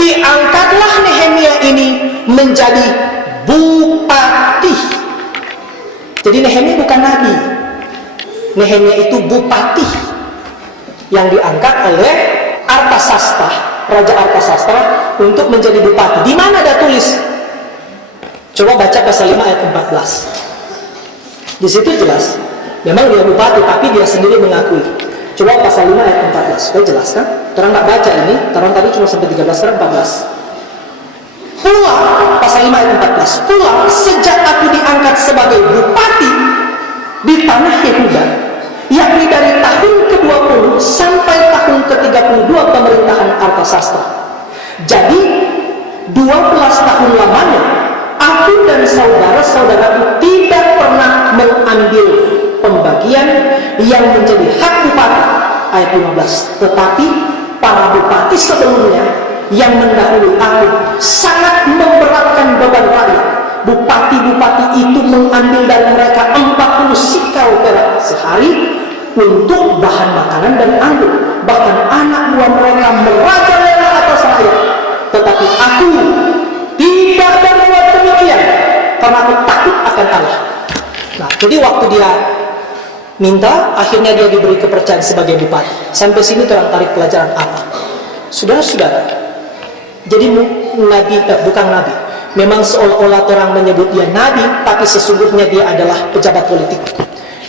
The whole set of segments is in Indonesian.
diangkatlah Nehemia ini menjadi bupati. Jadi Nehemia bukan nabi, Nehemia itu bupati yang diangkat oleh Artasastra, Raja Artasastra untuk menjadi bupati. Di mana ada tulis? Coba baca pasal 5 ayat 14. Di situ jelas, memang dia bupati, tapi dia sendiri mengakui. Coba pasal 5 ayat 14, supaya jelas kan? Terang nggak baca ini, terang tadi cuma sampai 13, sekarang 14. Pula, pasal 5 ayat 14, pula sejak aku diangkat sebagai bupati di tanah Yehuda, yakni dari tahun ke-20 sampai tahun ke-32 pemerintahan Artasastra. Jadi 12 tahun lamanya aku dan saudara-saudaraku tidak pernah mengambil pembagian yang menjadi hak bupati. Ayat 15. Tetapi para bupati sebelumnya yang mendahului aku sangat memberatkan beban rakyat. Bupati-bupati itu mengambil dari mereka 40 sikal perak sehari untuk bahan makanan dan anggur. Bahkan anak buah mereka merajalela atas rakyat. Tetapi aku tidak berbuat demikian karena aku takut akan Allah. Nah, jadi waktu dia minta, akhirnya dia diberi kepercayaan sebagai bupati. Sampai sini terang tarik pelajaran apa? Saudara-saudara, jadi nabi, bukan nabi. Memang seolah-olah orang menyebut dia nabi, tapi sesungguhnya dia adalah pejabat politik.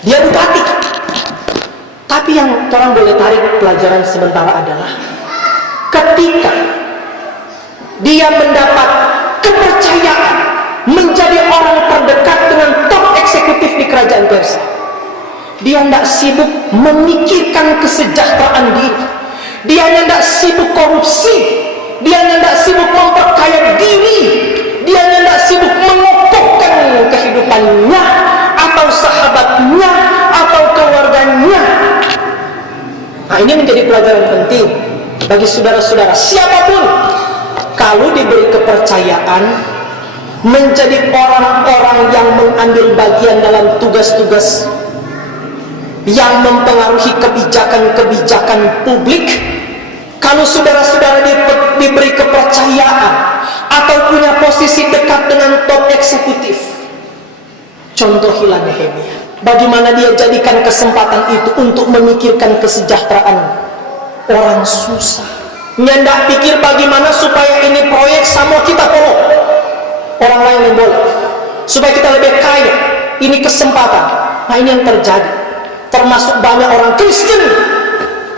Dia bupati. Tapi yang orang boleh tarik pelajaran sementara adalah ketika dia mendapat kepercayaan menjadi orang terdekat dengan top eksekutif di kerajaan Persia, dia tidak sibuk memikirkan kesejahteraan diri, dia tidak sibuk korupsi, dia tidak sibuk memperkaya diri, dia tidak sibuk mengokohkan kehidupannya atau sahabatnya atau keluarganya. Nah, ini menjadi pelajaran penting bagi saudara-saudara siapapun. Kalau diberi kepercayaan menjadi orang-orang yang mengambil bagian dalam tugas-tugas yang mempengaruhi kebijakan-kebijakan publik, kalau saudara-saudara diberi kepercayaan atau punya posisi dekat dengan top eksekutif, contohilah Nehemia. Bagaimana dia jadikan kesempatan itu untuk memikirkan kesejahteraan orang susah. Nyendak pikir bagaimana supaya ini proyek sama kita follow, orang lain yang boleh, supaya kita lebih kaya. Ini kesempatan. Nah, ini yang terjadi. Termasuk banyak orang Kristen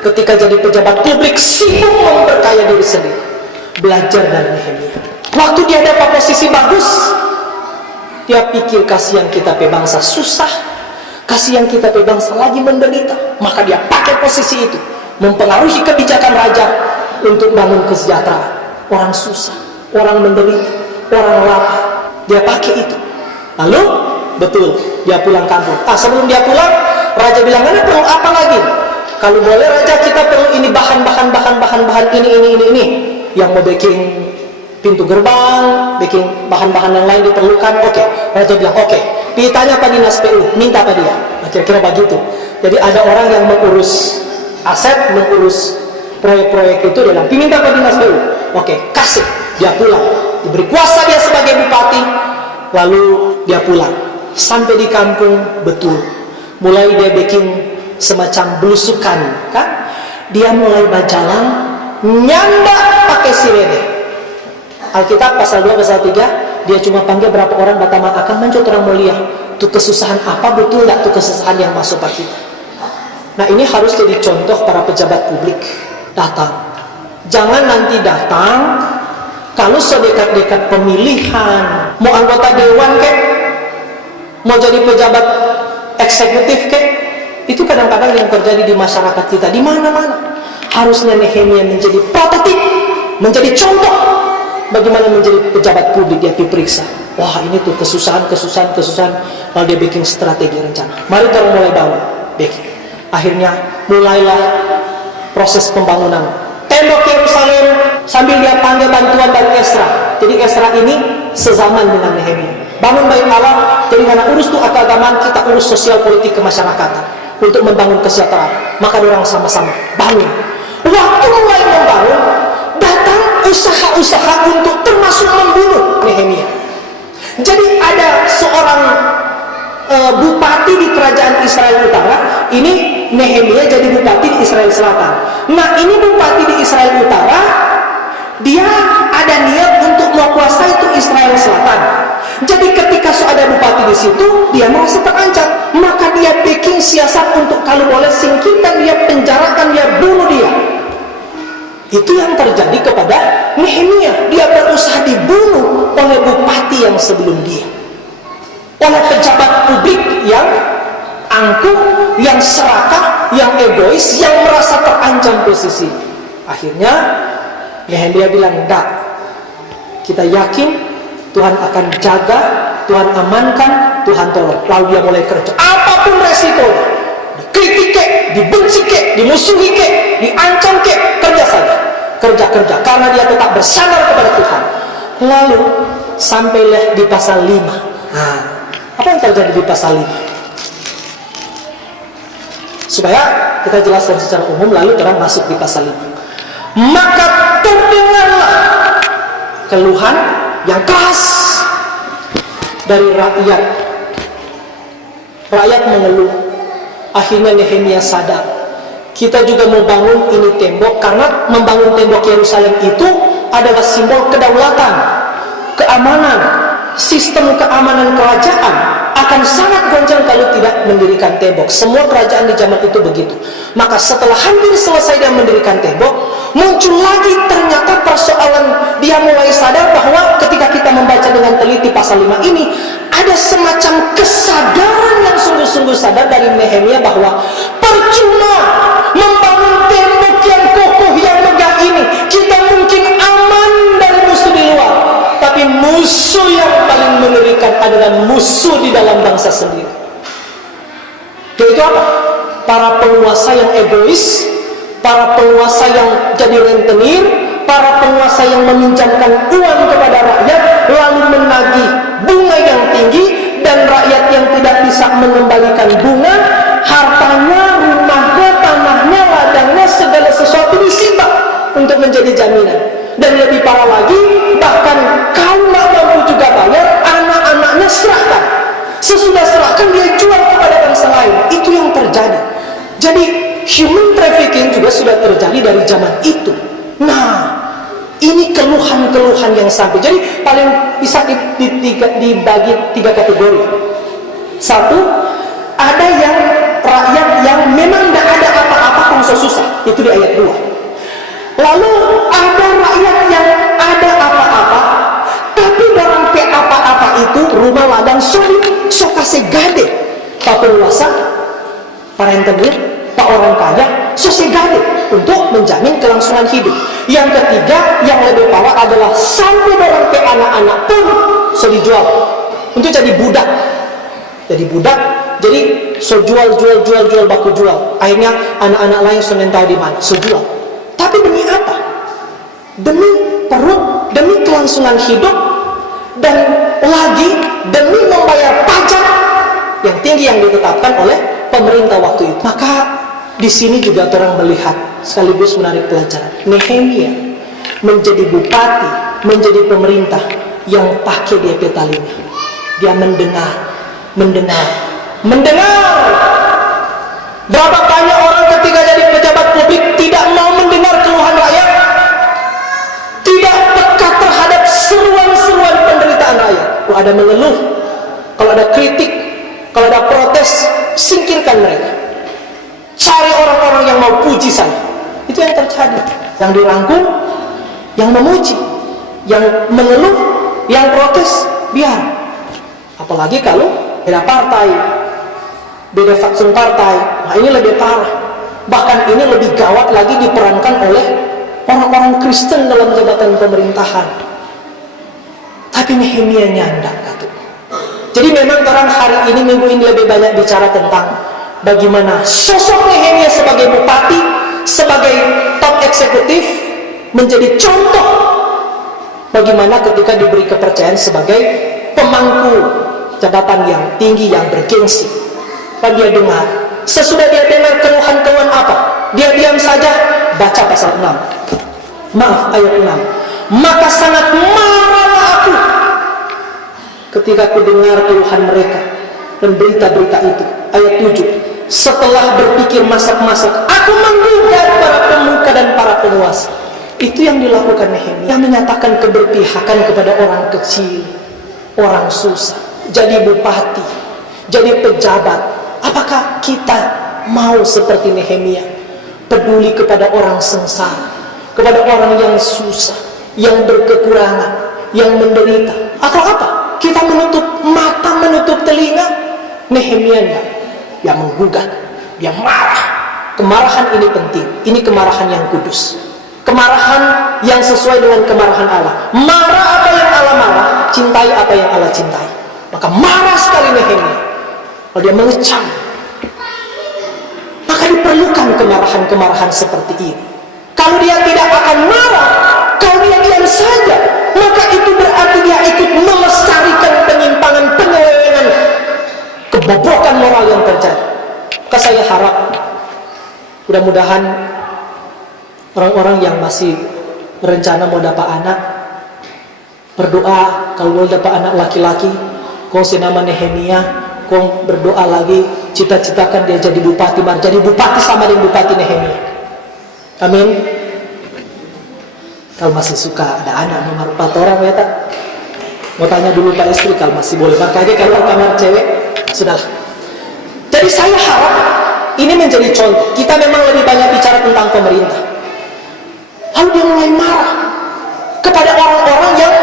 ketika jadi pejabat publik sibuk memperkaya diri sendiri. Belajar dari Nehemia. Waktu dia dapat posisi bagus, dia pikir kasihan kita pe bangsa susah, kasihan kita pe bangsa lagi menderita, maka dia pakai posisi itu mempengaruhi kebijakan raja untuk bangun kesejahteraan. Orang susah, orang menderita, orang lapar, dia pakai itu. Lalu betul dia pulang kampung. Sebelum dia pulang, raja bilang, "Anda perlu apa lagi?" "Kalau boleh raja, kita perlu ini bahan ini yang mau bikin pintu gerbang, bikin bahan-bahan yang lain diperlukan." Oke. Raja bilang, "Oke." Ditanya Pak Dinas PU, minta apa dia? Nah, kira-kira begitu. Jadi ada orang yang mengurus aset, mengurus proyek-proyek itu, dia bilang, "Diminta Pak Dinas PU." Oke, kasih. Dia pulang. Diberi kuasa dia sebagai bupati. Lalu dia pulang. Sampai di kampung, betul. Mulai dia bikin semacam belusukan, kan? Dia mulai berjalan, nyanda pakai sirene. Alkitab pasal 2 pasal 3, dia cuma panggil berapa orang batama akan mencot orang mulia. Itu kesusahan apa, betul nggak tuh kesusahan yang masuk pak kita? Nah, ini harus jadi contoh para pejabat publik. Datang, jangan nanti datang kalau sedekat-dekat pemilihan, mau anggota dewan kek, mau jadi pejabat eksekutif kek. Itu kadang-kadang yang terjadi di masyarakat kita di mana-mana. Harusnya Nehemia menjadi prototip, menjadi contoh bagaimana menjadi pejabat publik. Dia diperiksa, wah ini tuh kesusahan, lalu dia bikin strategi rencana. Mari kita mulai bangun, bikin. Akhirnya mulailah proses pembangunan tembok Yerusalem sambil dia panggil bantuan dari Esra. Jadi Esra ini sezaman dengan Nehemia. Bangun bait Allah, jadi karena urus tuh keagamaan, kita urus sosial politik kemasyarakatan untuk membangun kesejahteraan. Maka orang sama-sama bangun. Waktu mulai membangun, datang usaha-usaha untuk termasuk membunuh Nehemia. Jadi ada seorang bupati di kerajaan Israel Utara. Ini Nehemia jadi bupati di Israel Selatan. Nah, ini bupati di Israel Utara, dia ada niat untuk menguasai itu Israel Selatan. Jadi ketika ada bupati di situ, dia merasa terancam, maka dia bikin siasat untuk kalau boleh singkirkan dia, penjarakan dia, bunuh dia. Itu yang terjadi kepada Nehemia. Dia berusaha dibunuh oleh bupati yang sebelum dia, oleh pejabat publik yang angkuh, yang serakah, yang egois, yang merasa terancam posisi. Akhirnya Nehemia bilang, enggak, kita yakin Tuhan akan jaga, Tuhan amankan, Tuhan tolong. Lalu dia mulai kerja, apapun resikonya, dikritik kek, dibenci kek, dimusuhi kek, diancam kek, kerja saja, kerja, karena dia tetap bersandar kepada Tuhan. Lalu sampailah di pasal 5. Nah, apa yang terjadi di pasal 5? Supaya kita jelaskan secara umum, lalu kita masuk di pasal 5. Maka terdengarlah keluhan yang keras dari rakyat. Rakyat mengeluh. Akhirnya Nehemia sadar, kita juga mau bangun ini tembok, karena membangun tembok Yerusalem itu adalah simbol kedaulatan, keamanan. Sistem keamanan kerajaan akan sangat goncang kalau tidak mendirikan tembok. Semua kerajaan di zaman itu begitu. Maka setelah hampir selesai dia mendirikan tembok, muncul lagi ternyata persoalan. Dia mulai sadar bahwa ketika kita membaca dengan teliti pasal 5 ini, ada semacam kesadaran yang sungguh-sungguh sadar dari Nehemia bahwa percuma membangun tembok yang kokoh, yang megah ini. Kita mungkin aman dari musuh di luar, tapi musuh yang paling mengerikan adalah musuh di dalam bangsa sendiri. Yaitu apa? Para penguasa yang egois, para penguasa yang jadi rentenir, para penguasa yang meminjamkan uang kepada rakyat, lalu menagih bunga yang tinggi, dan rakyat yang tidak bisa mengembalikan bunga, hartanya, rumahnya, tanahnya, ladangnya, segala sesuatu disita untuk menjadi jaminan. Dan lebih parah lagi, bahkan kalau nggak mampu juga bayar, anak-anaknya serahkan. Sesudah serahkan, dia jual kepada bangsa lain. Itu yang terjadi. Jadi human trafficking juga sudah terjadi dari zaman itu. Nah, ini keluhan-keluhan yang sampai. Jadi paling bisa dibagi 3 kategori. Satu, ada yang rakyat yang memang tidak ada apa-apa, kongso susah. Itu di ayat 2. Lalu ada rakyat yang ada apa-apa, tapi barang ke apa-apa itu rumah ladang sulit, so kasih gade. Pak penguasa, para rentenir, pak orang kaya, so gade untuk menjamin kelangsungan hidup. Yang ketiga, yang lebih parah adalah sampai barang ke anak-anak pun so dijual untuk jadi budak. Jadi budak, jadi so jual baku jual. Akhirnya anak-anak lain so tahu di mana, so jual. Tapi demi apa? Demi perut, demi kelangsungan hidup, dan lagi demi membayar pajak yang tinggi yang ditetapkan oleh pemerintah waktu itu. Maka di sini juga orang melihat sekaligus menarik pelajaran. Nehemia menjadi bupati, menjadi pemerintah yang pakai dia telinga. Dia mendengar. Berapa banyak orang ketika jadi pejabat publik tidak mau mendengar keluhan rakyat, tidak peka terhadap seruan-seruan penderitaan rakyat. Kalau ada mengeluh, kalau ada kritik, kalau ada protes, singkirkan mereka. Cari orang-orang yang mau puji saja. Itu yang terjadi. Yang dirangkul, yang memuji, yang mengeluh, yang protes, biar. Apalagi kalau beda partai, beda faksun partai. Nah, ini lebih parah. Bahkan ini lebih gawat lagi diperankan oleh orang-orang Kristen dalam jabatan pemerintahan. Tapi Nehemia nyandak kata. Jadi memang orang hari ini, minggu ini lebih banyak bicara tentang bagaimana sosok Nehemia sebagai bupati, sebagai top eksekutif, menjadi contoh bagaimana ketika diberi kepercayaan sebagai pemangku jabatan yang tinggi, yang bergengsi. Dan dia dengar, sesudah dia dengar keluhan-keluhan apa, dia diam saja. Baca pasal 6, maaf ayat 6. Maka sangat marahlah aku ketika aku dengar keluhan mereka dan berita-berita itu. Ayat 7. Setelah berpikir masak-masak, aku menggugat para pemuka dan para penguasa. Itu yang dilakukan Nehemia, yang menyatakan keberpihakan kepada orang kecil, orang susah, jadi bupati, jadi pejabat. Apakah kita mau seperti Nehemia, peduli kepada orang sengsara, kepada orang yang susah, yang berkekurangan, yang menderita? Atau apa? Kita menutup mata, menutup telinga? Nehemia enggak. Dia menggugat, dia marah. Kemarahan ini penting. Ini kemarahan yang kudus, kemarahan yang sesuai dengan kemarahan Allah. Marah apa yang Allah marah, cintai apa yang Allah cintai. Maka marah sekali Nehemia. Kalau dia mengecam, maka diperlukan kemarahan-kemarahan seperti ini. Kalau dia tidak akan marah, kalau dia diam saja, maka itu berarti dia ikut melestarikan penyimpangan, penyelewengan, kebobrokan moral yang terjadi. Maka saya harap mudah-mudahan orang-orang yang masih berencana mau dapat anak, berdoa. Kalau mau dapat anak laki-laki, kau senama Nehemia, kau berdoa lagi, cita-citakan dia jadi bupati, jadi bupati sama dengan bupati Nehemia. Amin. Kalau masih suka ada anak nomor 4 orang ya tak? Mau tanya dulu Pak istri kalau masih boleh. Makanya kalau kamar cewek sudah. Jadi saya harap ini menjadi contoh. Kita memang lebih banyak bicara tentang pemerintah. Lalu dia mulai marah kepada orang-orang yang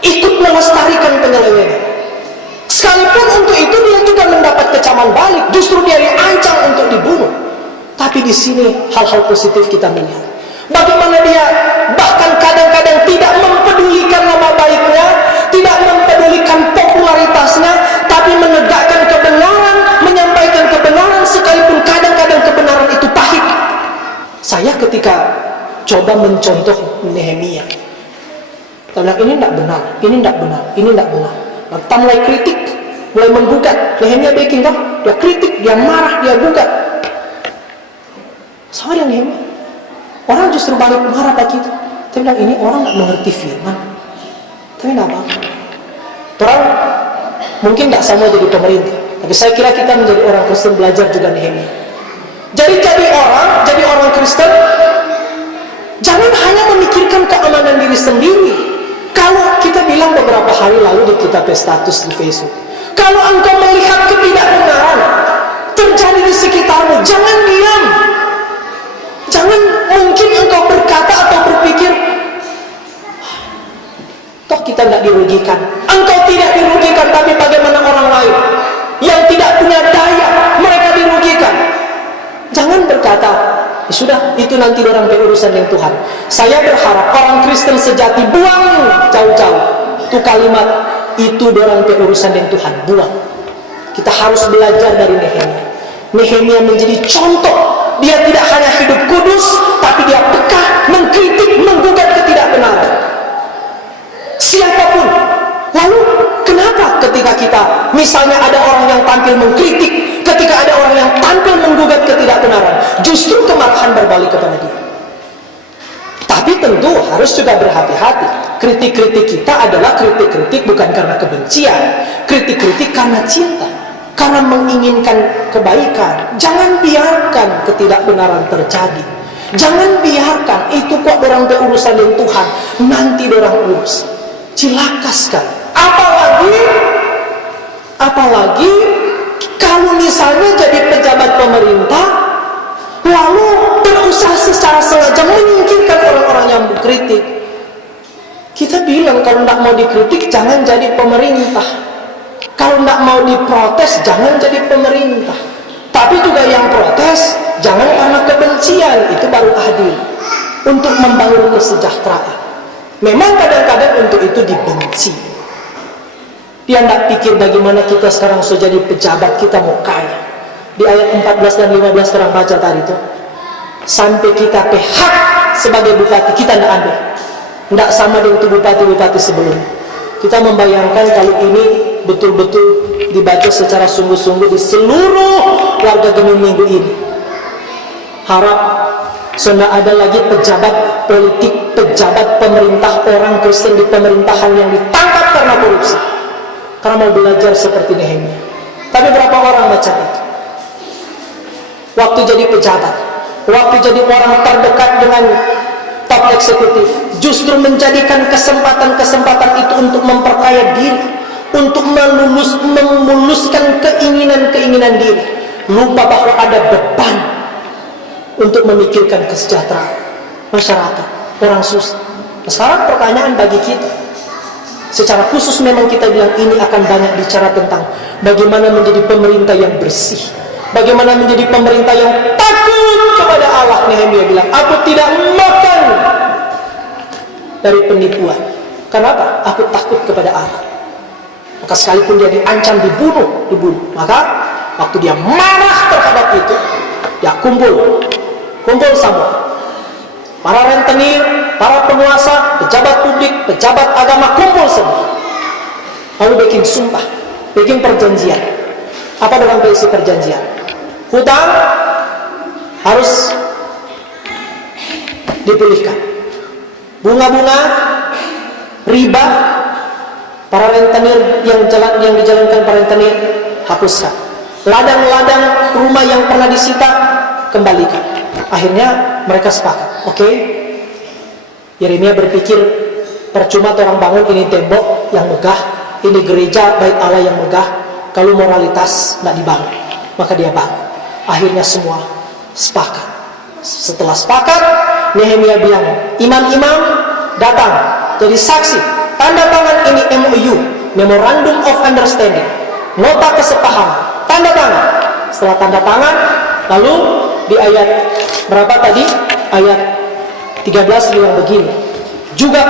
ikut melestarikan penyelewengan. Sekalipun untuk itu dia juga mendapat kecaman balik. Justru dia diancam untuk dibunuh. Tapi di sini hal-hal positif kita melihat. Bagaimana dia bahkan kadang-kadang tidak mempedulikan nama baiknya, tidak mempedulikan popularitasnya, tapi menegakkan kebenaran, menyampaikan kebenaran, sekalipun kadang-kadang kebenaran itu pahit. Saya ketika coba mencontoh Nehemia, saya bilang ini tidak benar, ini tidak benar, ini tidak benar. Kita mulai kritik, mulai menggugat. Nehemia bikin kan? Dia kritik, dia marah, dia gugat. Sama dengan Nehemia. Orang justru balik marah pak kita. Saya bilang ini orang tidak mengerti firman. Tapi tidak apa. Orang mungkin tidak sama jadi pemerintah. Tapi saya kira kita menjadi orang Kristen belajar juga Nehemia. Jadi orang Kristen, jangan hanya memikirkan keamanan diri sendiri. Kalau kita bilang beberapa hari lalu di kitab status di Facebook, kalau engkau melihat ketidakbenaran terjadi di sekitarmu, jangan diam. Jangan mungkin engkau berkata atau berpikir, toh kita tidak dirugikan. Engkau tidak dirugikan, tapi bagaimana orang lain yang tidak punya daya, mereka dirugikan. Jangan berkata, ya sudah, itu nanti orang berurusan dengan Tuhan. Saya berharap orang Kristen sejati buang jauh-jauh itu kalimat, itu orang berurusan dengan Tuhan, buang. Kita harus belajar dari Nehemia. Nehemia menjadi contoh. Dia tidak hanya hidup kudus, tapi dia peka, mengkritik, menggugat ketidakbenaran. Siapapun. Lalu kenapa ketika kita misalnya ada orang yang tampil mengkritik, ketika ada orang yang tampil menggugat ketidakbenaran, justru kemarahan berbalik kepada dia? Tapi tentu harus juga berhati-hati. Kritik-kritik kita adalah kritik-kritik bukan karena kebencian, kritik-kritik karena cinta, karena menginginkan kebaikan. Jangan biarkan ketidakbenaran terjadi. Jangan biarkan itu kok orang berurusan dengan Tuhan, nanti orang urus. Cilaka sekali. Apalagi kalau misalnya jadi pejabat pemerintah, lalu berusaha secara sengaja menyingkirkan orang-orang yang berkritik. Kita bilang kalau tidak mau dikritik, jangan jadi pemerintah. Kalau tidak mau diprotes, jangan jadi pemerintah. Tapi juga yang protes, jangan karena kebencian. Itu baru adil. Untuk membangun kesejahteraan. Memang kadang-kadang untuk itu dibenci. Dia tidak pikir bagaimana kita sekarang sudah jadi pejabat, kita mau kaya. Di ayat 14 dan 15 terang baca tadi itu, sampai kita hak sebagai bupati, kita tidak ambil. Tidak sama dengan bupati-bupati sebelumnya. Kita membayangkan kalau ini betul-betul dibaca secara sungguh-sungguh di seluruh warga Gemim minggu ini. Harap sudah ada lagi pejabat politik, pejabat pemerintah, orang Kristen di pemerintahan yang ditangkap karena korupsi, karena mau belajar seperti Nehemia. Tapi berapa orang macam itu? Waktu jadi pejabat, waktu jadi orang terdekat dengan top eksekutif, justru menjadikan kesempatan-kesempatan itu untuk memperkaya diri, untuk memuluskan keinginan-keinginan diri, lupa bahwa ada beban untuk memikirkan kesejahteraan masyarakat, orang susah. Sekarang pertanyaan bagi kita, secara khusus memang kita bilang ini akan banyak bicara tentang bagaimana menjadi pemerintah yang bersih, bagaimana menjadi pemerintah yang takut kepada Allah. Nehemia bilang, aku tidak makan dari penipuan. Kenapa? Aku takut kepada Allah. Maka sekalipun dia diancam dibunuh. Maka waktu dia marah terhadap itu, dia kumpul semua, para rentenir, para penguasa, pejabat publik, pejabat agama, kumpul semua, lalu bikin sumpah, bikin perjanjian. Apa dalam isi perjanjian? Hutang harus dipulihkan, bunga-bunga, riba, para rentenir yang dijalankan para rentenir hapuskan, ladang-ladang rumah yang pernah disita kembalikan. Akhirnya mereka sepakat. Oke. Yeremia berpikir, percuma orang bangun ini tembok yang megah, ini gereja bait Allah yang megah, kalau moralitas tidak dibangun. Maka dia bangun. Akhirnya semua sepakat. Setelah sepakat, Nehemia bilang, imam-imam datang jadi saksi, tanda tangan ini MOU, Memorandum of Understanding, nota kesepahaman, tanda tangan. Setelah tanda tangan, lalu di ayat berapa tadi? Ayat 13 bilang begini, juga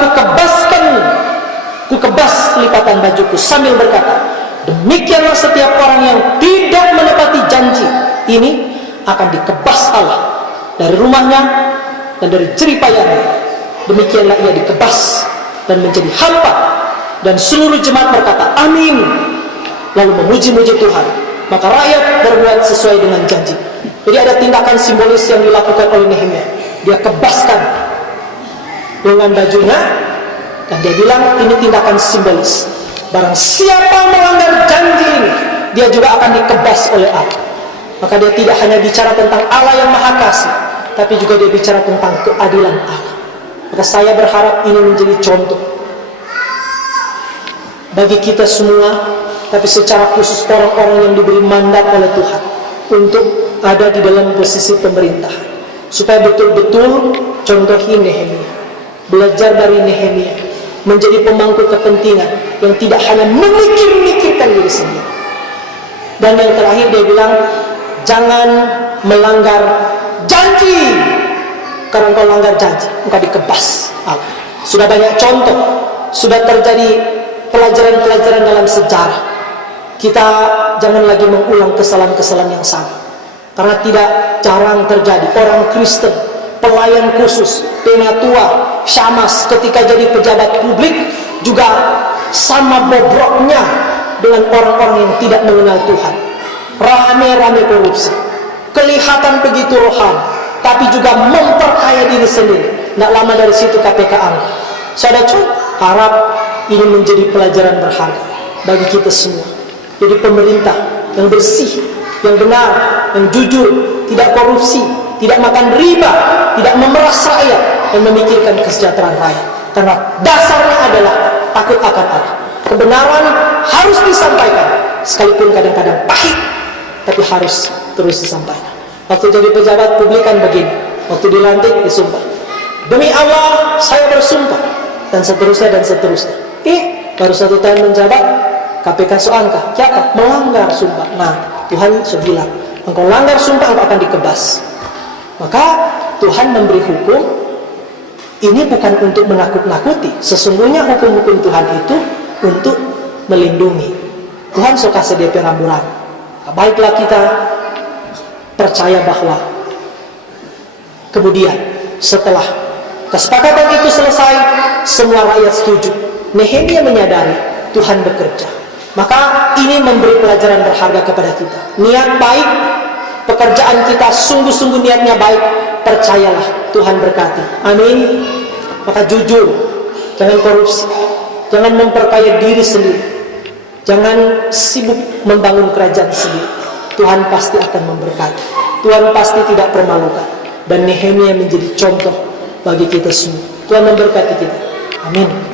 kukebas lipatan bajuku sambil berkata, demikianlah setiap orang yang tidak menepati janji ini akan dikebas Allah dari rumahnya dan dari jeripayanya. Demikianlah ia dikebas dan menjadi hampa. Dan seluruh jemaat berkata amin, lalu memuji-muji Tuhan. Maka rakyat berbuat sesuai dengan janji. Jadi ada tindakan simbolis yang dilakukan oleh Nehemia. Dia kebaskan dengan bajunya, dan dia bilang ini tindakan simbolis. Barang siapa melanggar janji ini, dia juga akan dikebas oleh Allah. Maka dia tidak hanya bicara tentang Allah yang Maha Kasih, tapi juga dia bicara tentang keadilan Allah. Maka saya berharap ini menjadi contoh bagi kita semua, tapi secara khusus orang-orang yang diberi mandat oleh Tuhan untuk ada di dalam posisi pemerintahan, supaya betul-betul contohi Nehemia, belajar dari Nehemia, menjadi pemangku kepentingan yang tidak hanya memikirkan diri sendiri. Dan yang terakhir dia bilang, jangan melanggar janji, karena engkau langgar janji, engkau dikebas Allah. Sudah banyak contoh, sudah terjadi pelajaran-pelajaran dalam sejarah. Kita jangan lagi mengulang kesalahan-kesalahan yang sama, karena tidak jarang terjadi orang Kristen, pelayan khusus, penatua, syamas ketika jadi pejabat publik juga sama bobroknya dengan orang-orang yang tidak mengenal Tuhan. Rame-rame korupsi, kelihatan begitu rohani, tapi juga memperkaya diri sendiri. Tidak lama dari situ KPK angkat. Saya harap ini menjadi pelajaran berharga bagi kita semua. Jadi pemerintah yang bersih, yang benar, yang jujur, tidak korupsi, tidak makan riba, tidak memeras rakyat, dan memikirkan kesejahteraan rakyat. Karena dasarnya adalah takut akan Allah. Kebenaran harus disampaikan, sekalipun kadang-kadang pahit, tapi harus terus disampaikan. Waktu jadi pejabat publik kan begini, waktu dilantik disumpah, demi Allah saya bersumpah, dan seterusnya dan seterusnya. Baru 1 tahun menjabat, KPK soalkah? Kiapa? Melanggar sumpah. Nah, Tuhan sudah bilang, engkau langgar sumpah, engkau akan dikebas. Maka Tuhan memberi hukum ini bukan untuk menakut-nakuti. Sesungguhnya hukum-hukum Tuhan itu untuk melindungi. Tuhan suka sedih rambu-rambu. Baiklah kita percaya bahwa kemudian setelah kesepakatan itu selesai, semua rakyat setuju. Nehemia menyadari Tuhan bekerja. Maka ini memberi pelajaran berharga kepada kita. Niat baik, pekerjaan kita sungguh-sungguh niatnya baik, percayalah Tuhan berkati. Amin. Maka jujur, jangan korupsi, jangan memperkaya diri sendiri, jangan sibuk membangun kerajaan sendiri. Tuhan pasti akan memberkati, Tuhan pasti tidak permalukan. Dan Nehemia menjadi contoh bagi kita semua. Tuhan memberkati kita. Amin.